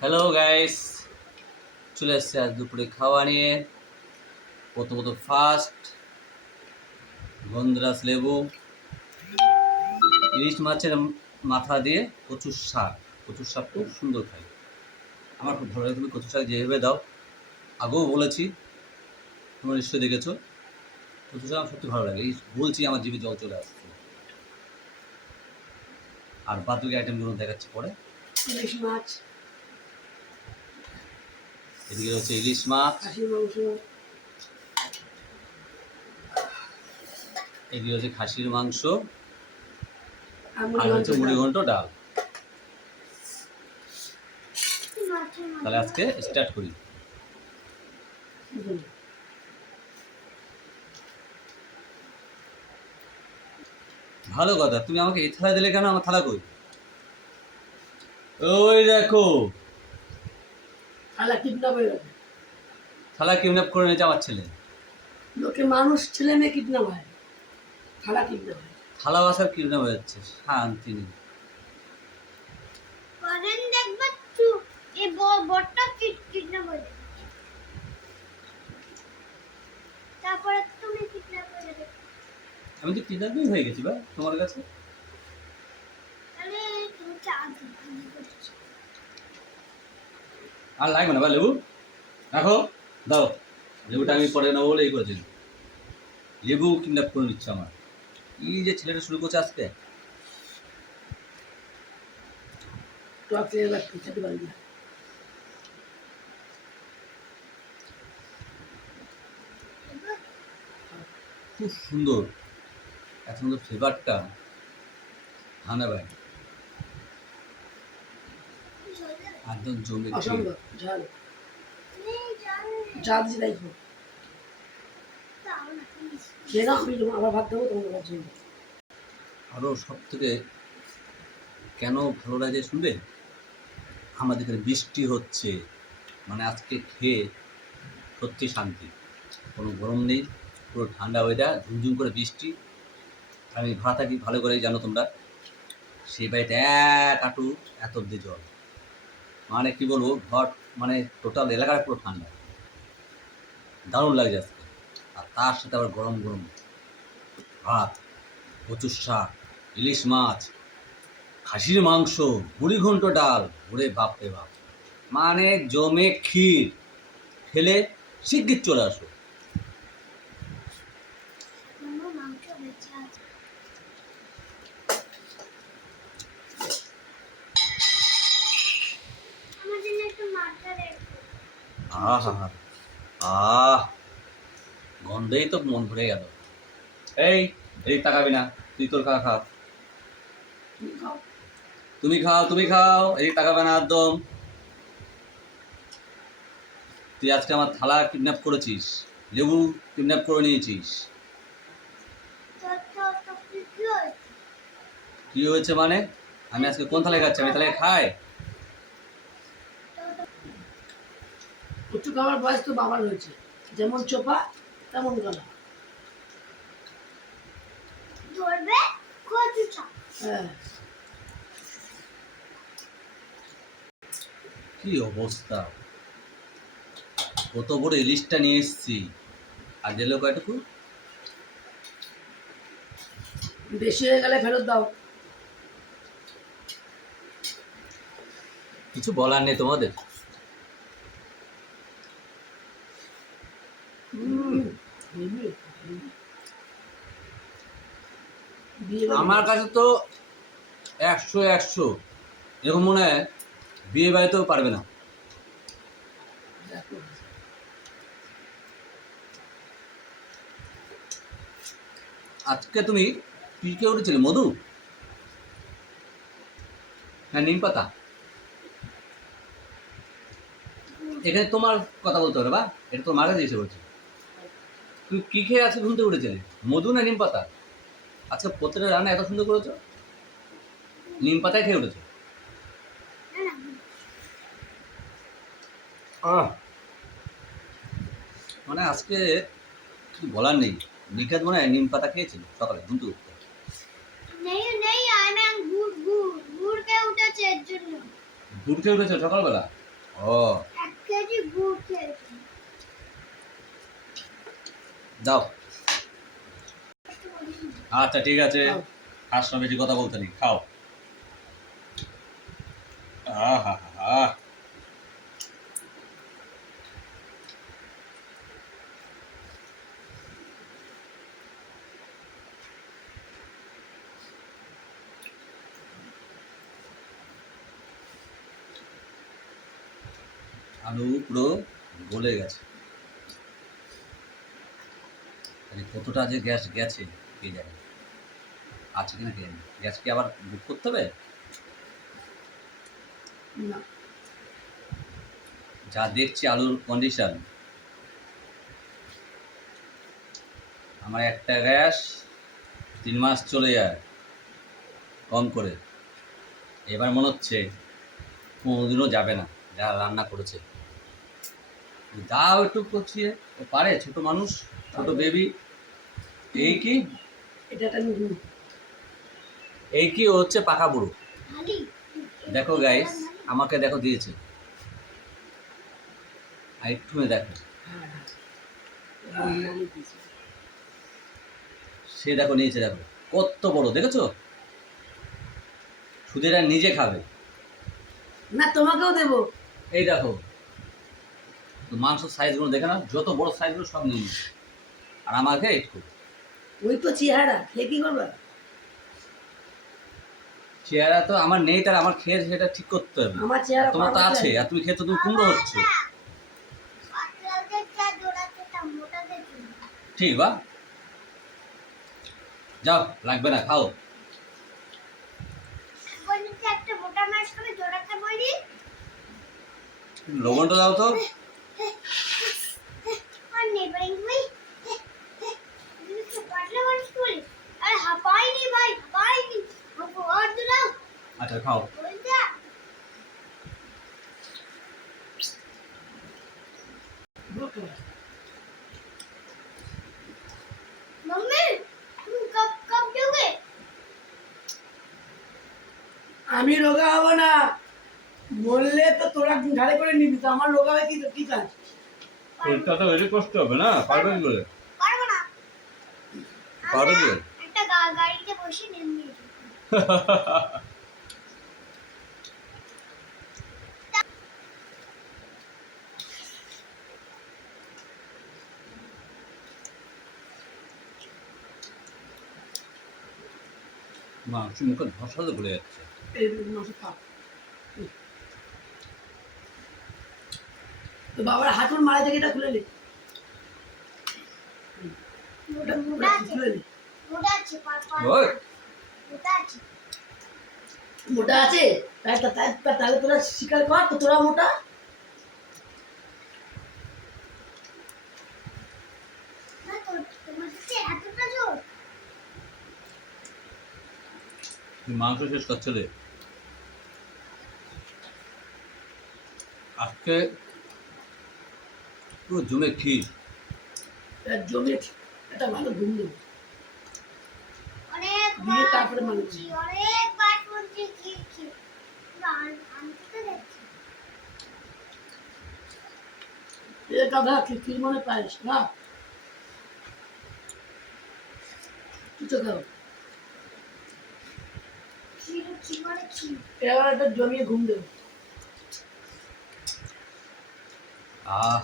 Hello guys চলে এসছে আজ দুপুরে খাওয়া নিয়ে। প্রথমত ফার্স্ট গন্ধরাস লেবু, ইলিশ মাছের মাথা দিয়ে কচুর শাক। কচুর শাক খুব সুন্দর খাই। আমার খুব ভালো লাগে। তুমি কচুর শাক যেভাবে দাও, আগেও বলেছি, তোমরা নিশ্চয়ই দেখেছ। কচুর শাক আমার সত্যি ভালো লাগে। এই বলছি, আমার জিভে জল চলে আসছে। আর বাদ আইটেমগুলো দেখাচ্ছি পরে। ইলিশ মাছ। এদিকে হচ্ছে ইলিশ মাছ। এদিকে হচ্ছে খাসির মাংস। আর হচ্ছে মুড়ি ঘন্ট ডাল। তাহলে আজকে স্টার্ট করি। ভালো কথা তুমি আমাকে এই থালা দিলে কেন? আমার থালা কই? ওই দেখো। থালা কিডন্যাপ হয়ে গেছে। কিডন্যাপ করে নিয়েছে আমার ছেলে। লোকে মানুষ ছেলে মেয়ে কিডন্যাপ হয়। থালা কিডন্যাপ হয়। থালা বাসার কিডন্যাপ হয়ে যাচ্ছে শান্তি নেই। করেন দেখবে চু এই ব- বটটা কিট কিডন্যাপ হয়ে যাবে। তারপরে তুমি কিডন্যাপ হয়ে যাবে। আমি তো কিডন্যাপই হয়ে গেছি বা তোমার কাছে তাহলে তুমি চা দিচ্ছি আর লাগবে না বা লেবু? রাখো দাও। লেবুটা আমি পরে নেব বলে এই করেছি। লেবু কিডন্যাপ করে নিচ্ছে আমার। এই যে ছেলেটা শুরু করছে আজকে। খুব সুন্দর। এত সুন্দর ফ্লেভারটা ঠান্ডা ভাই। একদম জমে অসম্ভব ঝাল। নেই জানি যা দিচ্ছি তাই খাও। তাও না please। খেয়ে নাও আমি আবার ভাত দেবো তোমার কাছে আরও সব থেকে কেন ভালো লাগে শুনবে? আমাদের এখানে বৃষ্টি হচ্ছে। মানে আজকে খেয়ে সত্যি শান্তি। কোনো গরম নেই পুরো ঠান্ডা ওয়েদার ঝুমঝুম করে বৃষ্টি। আমি ভাড়া থাকি ভালো করেই জানো তোমরা। সেই বাড়িতে এক আটু এত অব্দি জল। মানে কি বলব, ঘর মানে টোটাল এলাকার পুরো ঠান্ডা। দারুণ লাগছে আজকে। আর তার সাথে আবার গরম গরম ভাত, কচুর শাক, ইলিশ মাছ, খাসির মাংস, মুড়ি ঘন্ট ডাল। ওরে বাপ রে বাপ। মানে জমে ক্ষীর। ফেলে শিগগির চলে আসো আমার মাংস বেঁচে আছে আমার জন্য একটু মাছটা রেখো আহ গন্ধেই তো মন ভরে গেল। এই এই তাকাবি না তুই তোর খা খা। তুমি খাও। তুমি খাও তুমি খাও এই তাকাবে না একদম। তুই আজকে আমার থালা কিডন্যাপ করেছিস লেবু কিডন্যাপ করে নিয়েছিস। কি হয়েছে? কি হয়েছে মানে? আমি আজকে কোন থালায় খাচ্ছি? আমি থালায় খাই তো তো কচু খাওয়ার বয়স তো বাবার হয়েছে। যেমন চোপা তেমন গলা। হ্যাঁ। কি অবস্থা? কত বড় ইলিশটা নিয়ে এসেছি। আর দিল কয়টুকু? বেশি হয়ে গেলে ফেরত দাও। কিছু বলার নেই তোমাদের হুম, হেবি, হেবি। বিয়ে বাড়ি- আমার কাছে তো একশো একশো, এরকম মনে হয় বিয়ে বাড়িতেও পারবে না। আজকে তুমি কি কে উঠেছিলে? মধু? হ্যাঁ নিম পাতা। এখানে তোমার কথা বলতে হবে, বা? এটা তোর মার কাছে এসে বলছি। তুই কি খেয়ে আজকে ঘুমতে উঠেছিলে? মধু না নিম পাতা? আজকে প্রত্যেকটা রান্না এত সুন্দর করেছ? নিম পাতায় খেয়ে উঠেছো? মানে আজকে কিছু বলার নেই। নিখাত মনে হয় নিম পাতা খেয়েছিল সকালে ঘুমতে উঠতে। গুড় কে উঠেছে সকালবেলা? ও। দাও। আচ্ছা ঠিক আছে। আর সময় বেশি কথা বলতে নেই খাও। আহা হা আলু পুরো গলে গেছে। মানে কতটা যে গ্যাস গেছে। কে জানে আছে কিনা কে জানে? গ্যাস কি আবার বুক করতে হবে? না। যা দেখছি আলুর কন্ডিশন আমার একটা গ্যাস তিন মাস চলে যায় কম করে। এবার মনে হচ্ছে কোনোদিনও যাবে না যা রান্না করেছে। দাও একটু ও পারে ছোট মানুষ ছোট বেবি এই কি? এটা একটা নুন। এই কি ও হচ্ছে পাকা বুড়ো? দেখো গাইস আমাকে দেখো দিয়েছে। আর একটু দেখো। হ্যাঁ হ্যাঁ। সে দেখো নিয়েছে দেখো। কত বড় দেখেছ? শুধু এটা নিজে খাবে। না তোমাকেও দেবো। এই দেখো। তো মাংসের সাইজগুলো দেখে না যত বড় সাইজগুলো সব নিয়ে আর আমাকে একটু। ওই তো চেহারা খেয়ে কি করবে? চেহারা তো আমার নেই তার আমার খেয়ে সেটা ঠিক করতে হবে। আমার চেহারা তোমার তো আছে আর তুমি খেয়ে তো তুমি কুমড়ো হচ্ছে। ঠিক বা? যাও লাগবে না খাও। লবণটা দাও তো আর নেবারিং ভাই পাতলা মাছ বলি আরে হাঁপাইনি ভাই হাঁপাইনি হাঁপো আর দিলাম আছে আমি রোগা হব না। বললে তো তোরা ঘাড়ে করে নিবি তো আমার রোগা হয় কি কি কাজ? শরীরটা তো কষ্ট হবে না? পারবেন বলে? না। পারবে একটা গাড়িতে বসে মাংস মুখে ধসাতে ভুলে যাচ্ছে। তো বাবার হাঁটুর মারা থেকে এটা খুলে নে। মোটা আছে? তাহলে তোরা স্বীকার কর তো তোরা মোটা না তো তোমার কাছে এতটা জোর তুই মাংস শেষ করছে রে। আজকে পুরো জমে এটা জমে একটা ভালো ঘুম দেবো। দিয়ে তারপরে মানুষ। এটা মনে পাইস না? কিছু খাও ক্ষীর কি মানে ক্ষীর এবার একটা জমিয়ে ঘুম দেব। আহ